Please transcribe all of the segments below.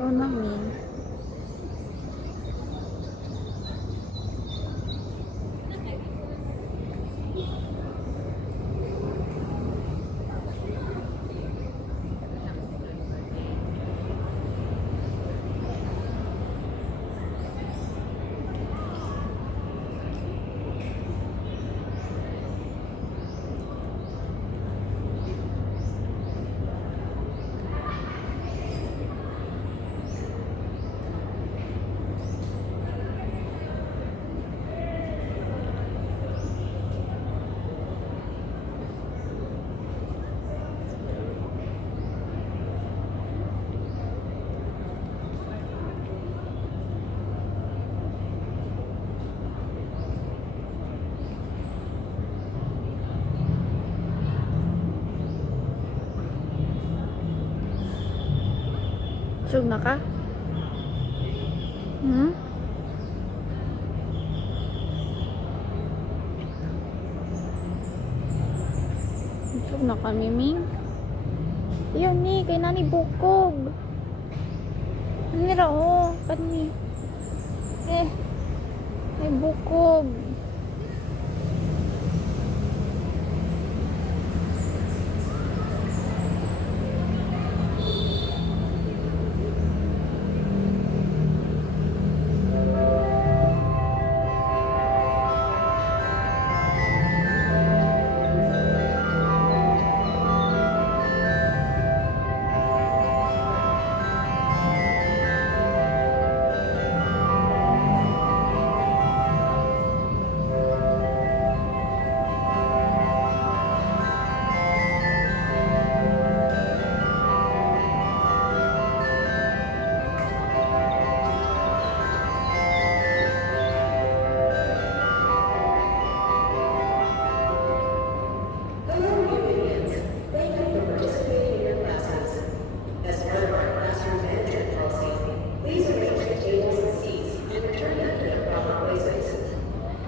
Oo namin. Sug na ka? Hmm? Sug na ka, Miming? Iyon ni, kay nani bukog. Nira o, kani. Ay bukog.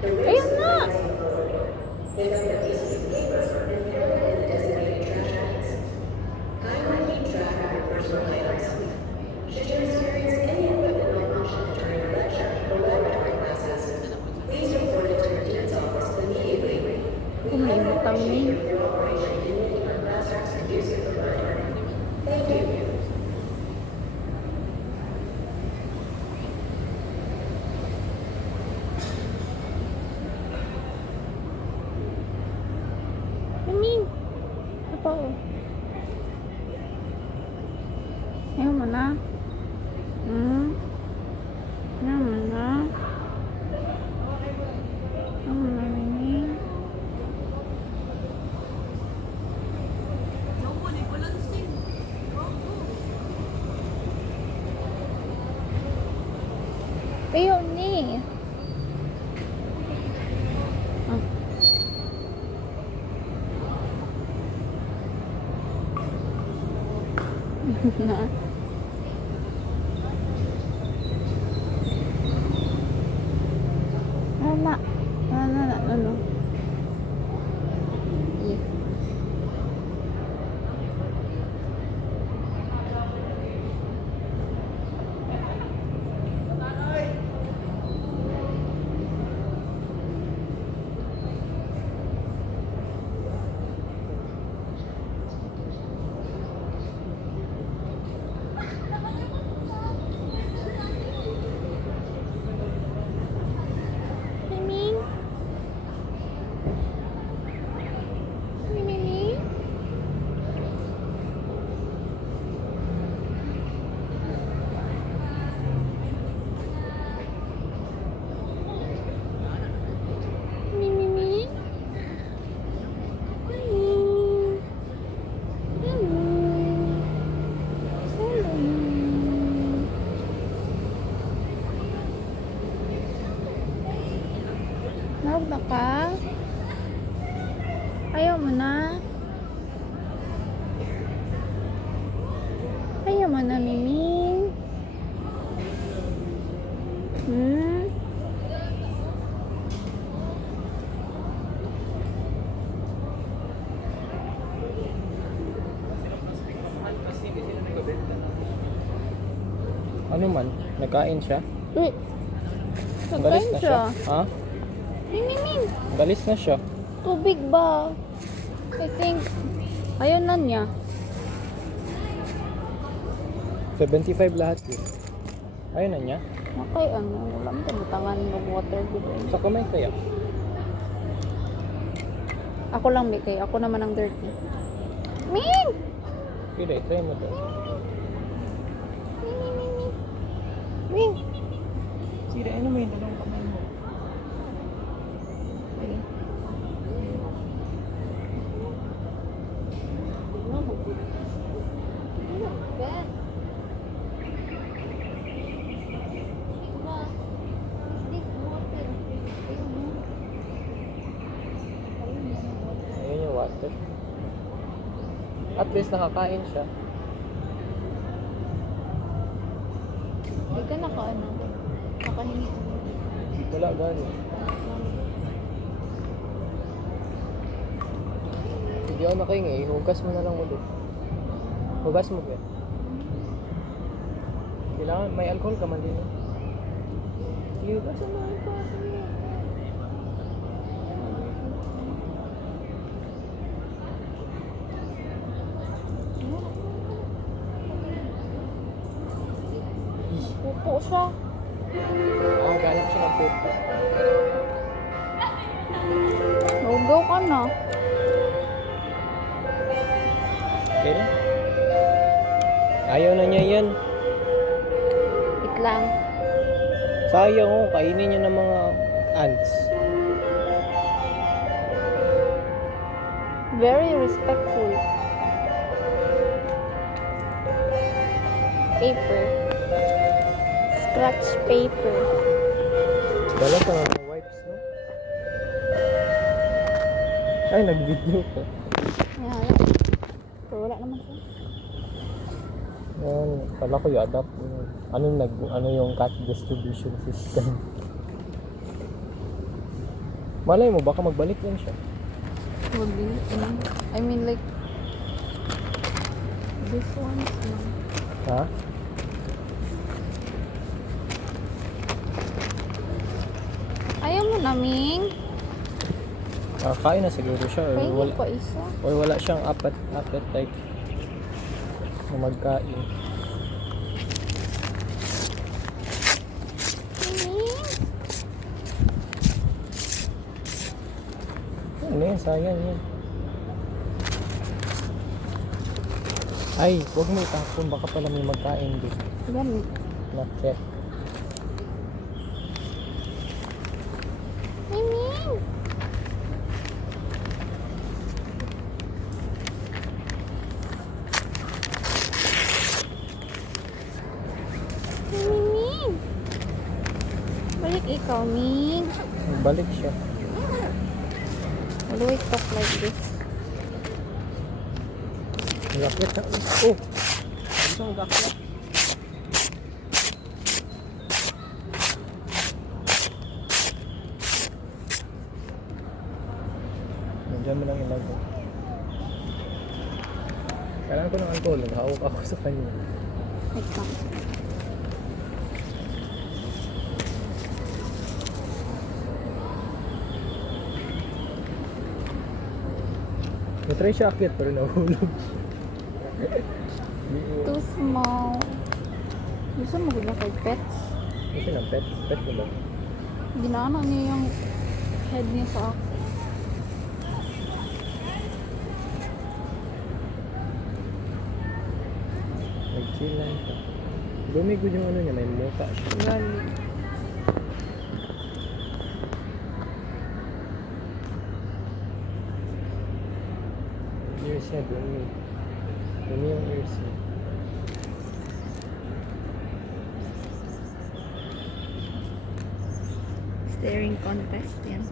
Ayun na! Kumlimutang ni. Miming! Apa o? Ayaw mo na? Ayaw mo na? Ayaw mo na, Miming? Ayaw ni. Na. Ano? Ano? Yeah. Miming? Miming? Miming? Nawag na ka? Ayaw mo na? Ayaw mo na, Miming? Ano man? Nagkain siya? Wait. Galis Nagkain na siya. Ha? Ming. Galis na siya. Tubig ba? I think. Ayun na niya. 75 lahat yun. Ayun na niya. Nakay ano. Wala mo tabutangan ng water. Sa kamay kaya. Ako lang may kay. Ako naman ang dirty. Ming! Pwede, try mo to. Ming! Sira, ano mo yung dalawang kamay mo? Sige. Ayun yung water. At least nakakain siya. Hindi ka nakaano. Nakahingi. Wala gani. Hindi ako nakahingi. Hugas mo na lang ulit. Hugas mo ba? Kailangan may alcohol ka man din. Hugas mo na ito. Pupo siya. Oh, galap siya ng pupo. Hugaw ka na. Okay na? Ayaw na niya yan. Wait lang. Sayang oh, kainin niya ng mga ants. Very respectful. Paper. Scratch paper. Dala ka ng mga wipes, no? Ay, nag-video ka. Yan. Pero wala naman siya. Yan, kala ko yung adapt. Ano yung cat distribution system. Malay mo, baka magbalik yan siya. I mean like this one. Ha? Ayaw mo na, Ming. Kain na siguro siya or Pahingi wala, pa isa. or wala siyang appetite na magkain. Ming. Ano yan? Sayang yan. Ay, huwag mo itapon. Baka pala may magkain din. Yan. Not yet. Ming. Ming. Balik ikaw, Ming. Balik siya. Always talk like this. Nagakit na. Oh! Ano siyang nagakit? Nandiyan mo lang ilagay. Kailangan ko ng alcohol. Naghawak ako sa kanya. Wait lang. Natry siya akit pero nahulog. Too small. Gusto mo gula kay pets? Ito na, pet. Pet mo ba? Ginaano niya yung head niya sa ako. Nag-chill lang siya. Gumigod yung ano niya, may muka siya. Gali. Ears niya, dumi. Dumi yung ears niya. Staring contest yan.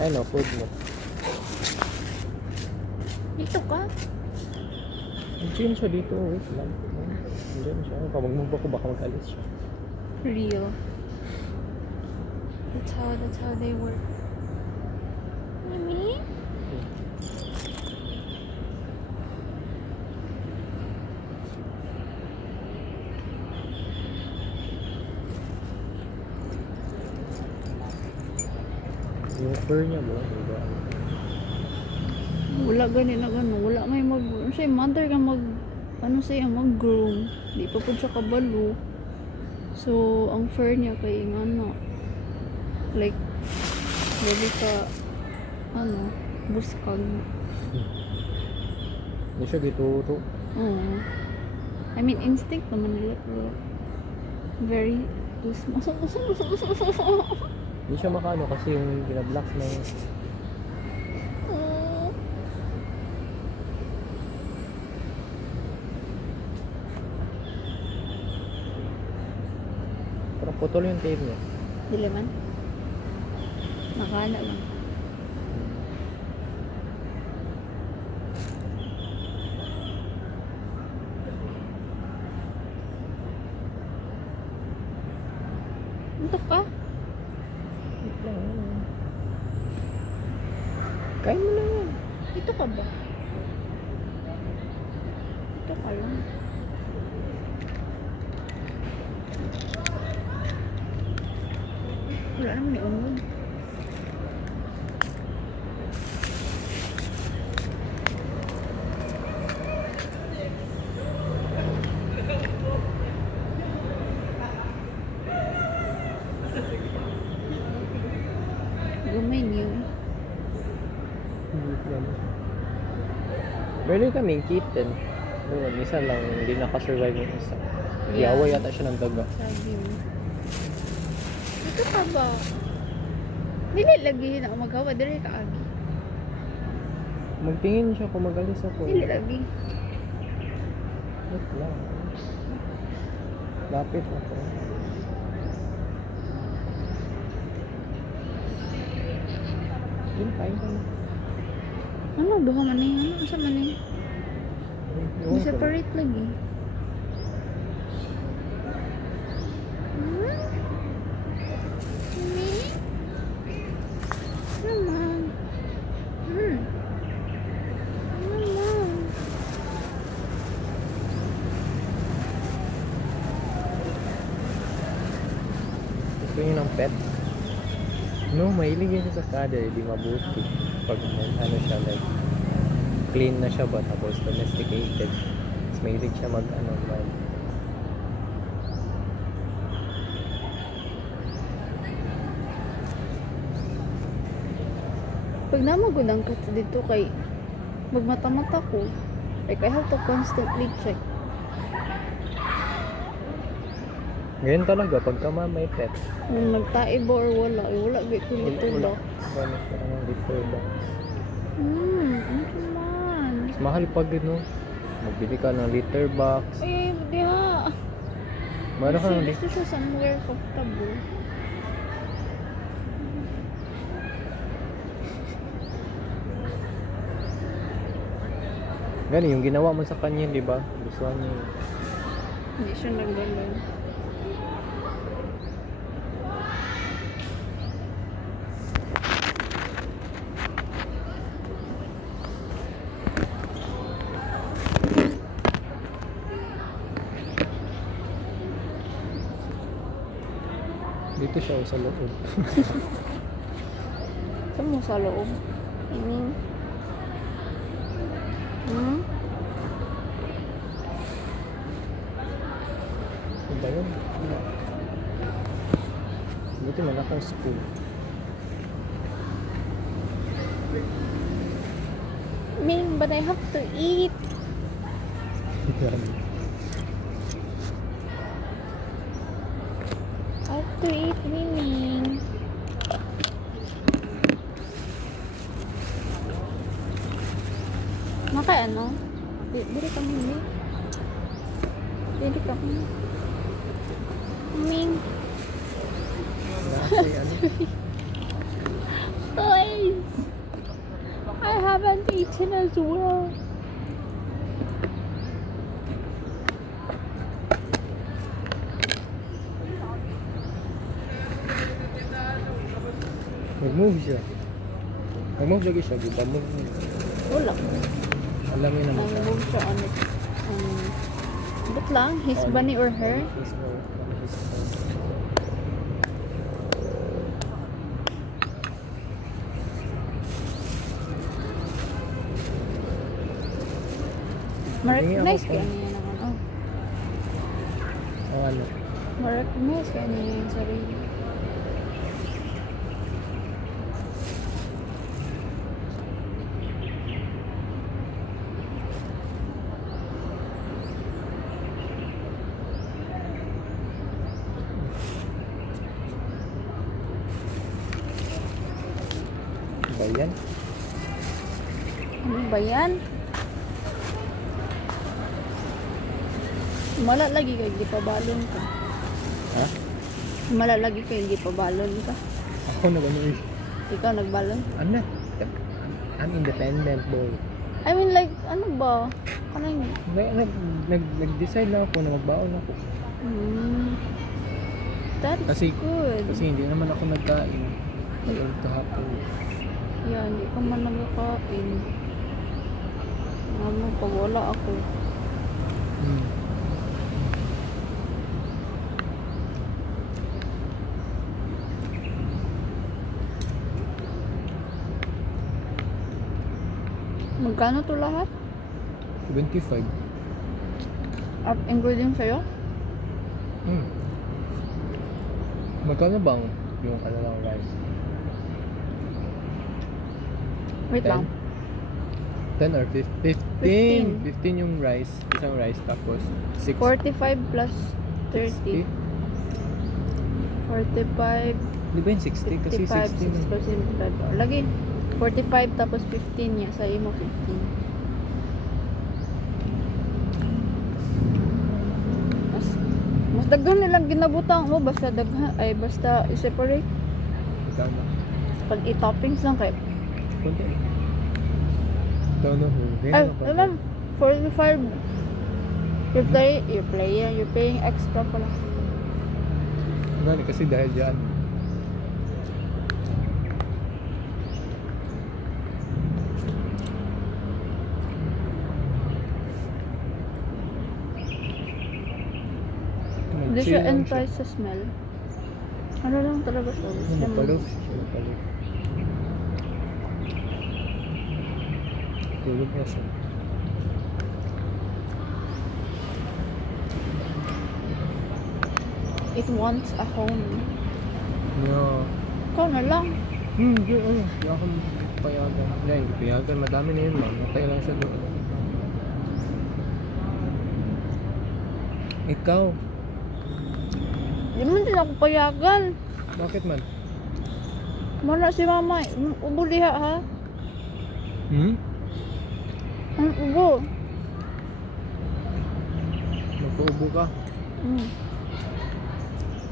Ayun o, food mo. Dito ka? Nag-chill siya dito, wait lang. Diyan siya. Kapag magmove ako, baka mag-alis siya. Real. That's how they work. Mimi? fur niya ba? Diba? Wala gani na gano. Wala may mag... Ano siya, mother ka mag... Ano siya, mag-groom. Di pa po siya kabalo. So, ang fur niya kay ano, like, dali ka, ano, buskag. Hindi siya gituro. Oo. I mean, instinct naman nila, pero very too small. Hindi siya makano kasi yung binablock na yun. Parang putol yung tape niya. Dili man. Nakana lang. Ito ka? Wait lang. Kain mo na yan. Ito ka ba? Ito ka lang. Wala naman yung umod. Gamay niyo. Meron kaming kitten. Doon, isa lang, hindi nakasurvive yung isa. Yeah. Yawa yata siya ng daga. Sabi mo. Ito ka ba? Dili lagi na magawa. Dili ka agi. Magtingin siya kung magalis ako. Dili lagi. Wait lang. Lapit ako. Yun, kain ka na. Ano? Duha man eh. Ano? Asa man eh? Ewan ko. Separate lagi. Hmm? Ini? Naman. Hmm. Naman. Gusto niyo ng pet? No, mahilig yan siya sa kada. Hindi mabuti. Pag ano siya, like, clean na siya ba? Tapos domesticated. Mas mahilig siya mag, ano, mag... Pag namagod ang cat dito kay magmata-mata ko, like I have to constantly check. Ganyan talaga, pagka may pet. Kung nagtae ba or wala, eh, wala gay ko dito Wala. ba? Wala ka ng litter box. Ano man? Mas mahal pag no? Magbili ka ng litter box. Eh, di ha. Meron ka ng Gusto litter. siya somewhere comfortable. Ganun, yung ginawa mo sa kanya, di ba? Gusto niya yun. Hindi siya naggalaw. Dito siya sa loob. Saan mo sa loob? Ini. Hmm? Ano ba yun? Buti man akong spoon. Meaning, but I have to eat. Yan. I have to eat, meaning. Maka ano? Dili ka muli. Dili ka muli. Ming. Nasa ano? Please. I haven't eaten as well. Mag-move siya. Mag-move lagi siya. Diba? Move. Wala. Alam niyo naman siya. Nag-move siya on it. Ba't lang? His bunny or her? His or his. Ma-recognize ako kaya pa. niya ng ano. O ano? Ma-recognize kaya niya yung sarili. Ba yan? Ano ba yan? Mala lagi kay gipabalon ka. Ha? Mala lagi kay gipabalon ka. Ako na ano eh. Ikaw nagbalon. I'm not. I'm independent boy. I mean like ano ba? Kanang Nag-decide na ako na magbaon ako. That's Kasi- good. Kasi hindi naman ako nagkain. Ngayon kahapon. Yeah, hindi ka man nagkakain. Ano, pag wala ako. Hmm. Magkano to lahat? 25. Up including sa'yo? Hmm. Magkano bang yung ano lang rice? Wait 10? lang. 10 or 15? 15 yung rice. Isang rice tapos 6. 45 plus 30. 45, Di ba yung 60? Kasi 55, 60 6%. Lagi. 45 tapos 15 niya. Sa'yo mo 15. Mas daghan nilang ginabutang mo. Basta daghan. Ay, basta i-separate. Magkano? Pag i-toppings lang kayo. Kunti. Ikaw na ho. Ay, alam. 45. You're paying extra pala. Gani kasi dahil dyan. Hindi siya entice sa smell. Ano lang talaga siya. Mapalaw. Tulog na siya. It wants a home. Yeah. Ikaw na lang. Hindi ano. Hindi ako payagan. Hindi payagan. Madami na yun man. Matay lang siya doon. Ikaw. Hindi man din ako payagan. Bakit man? Mana si mama. Ubo diha ha. Hmm? Ang ubo. Magkaubo ka?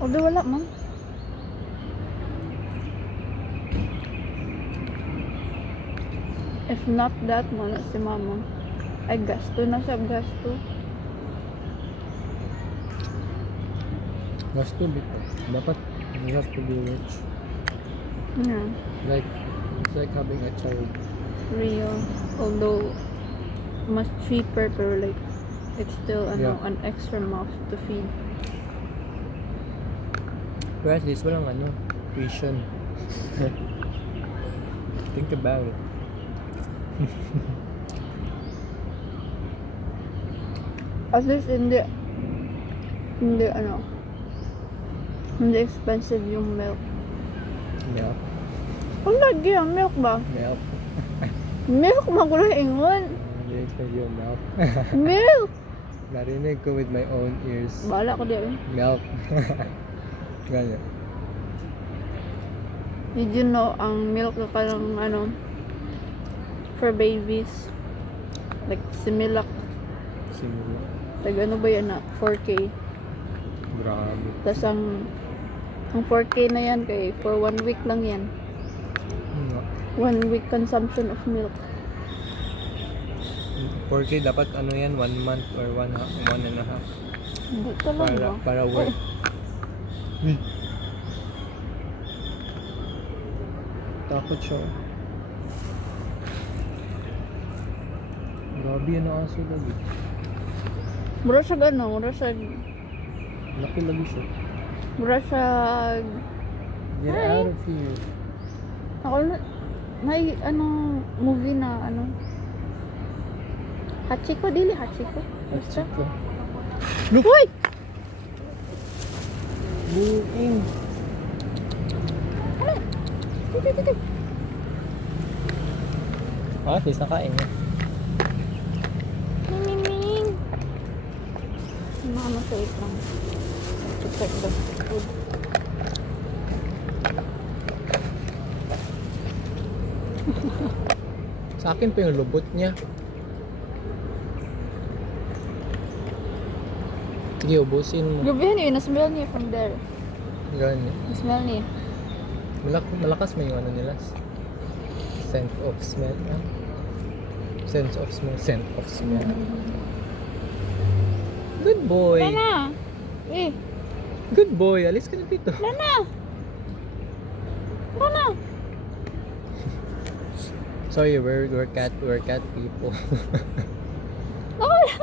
O di wala man. If not that, mana si mama. Ay gasto na siya, gasto. Gasto dito. Dapat you have to be rich. Yeah. Like, it's like having a child. Real. Although, much cheaper pero like, it's still ano, Yeah. an extra mouth to feed. Whereas this walang ano, tuition. Think about it. At least hindi ano, hindi expensive yung milk. Milk. Ang lagi ang milk ba? Milk. Milk magulo ingon. Hindi expensive yung milk. Milk. Narinig ko with my own ears. Bahala ko diyan. Milk. Ganyan. Did you know ang milk na kanang ano for babies? Like Similac. Simula. Tag ano ba yan na 4K. Grabe. Tapos ang 4K na yan kay for 1 week lang yan. Ano? 1 week consumption of milk. 4K dapat ano yan, 1 month or 1 and a half. Hindi talaga. Para work. Takot siya. Grabe yan ang aso lagi. Mura siya ano, mura siya Laki lagi siya. Get Hi. out of here. Ako na may ano movie na ano Hachiko, dili Hachiko. Basta. Hachiko. Uy! Buing. Titi. Ah, at least nakain niya. Ming. Nakamasait lang. To check the food. Sa akin pa yung lubot niya. Sige, ubusin mo. Gabihan niyo, na-smell niya from there. Ganyan. Na-smell niya. Malakas mo yung ano nila. Scent of smell. Ah. Sense of smell. Scent of smell. Good boy. Lana! Eh, Good boy. Alis ka na dito. Lana! Sorry, we're cat people. Wala!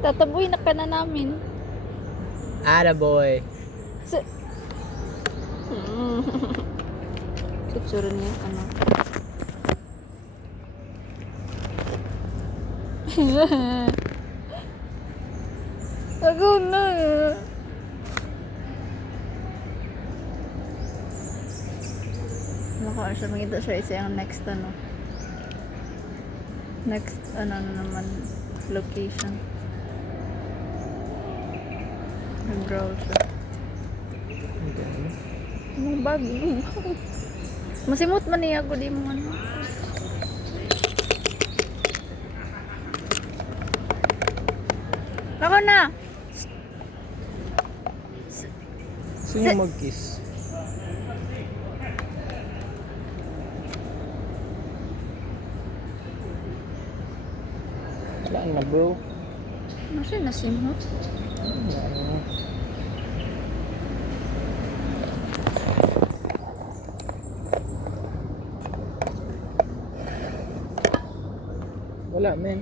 Tataboy na ka na namin. Ada boy. Picture niya, ano. Ako na. Baka siya magita siya isa yung next ano. Next ano na naman location. Nag-browse siya. Anong bag? Masimot man niya ako di mo ano. Ako na! Sino mag-kiss? Wala na bro. Ano siya nasimot? Wala men.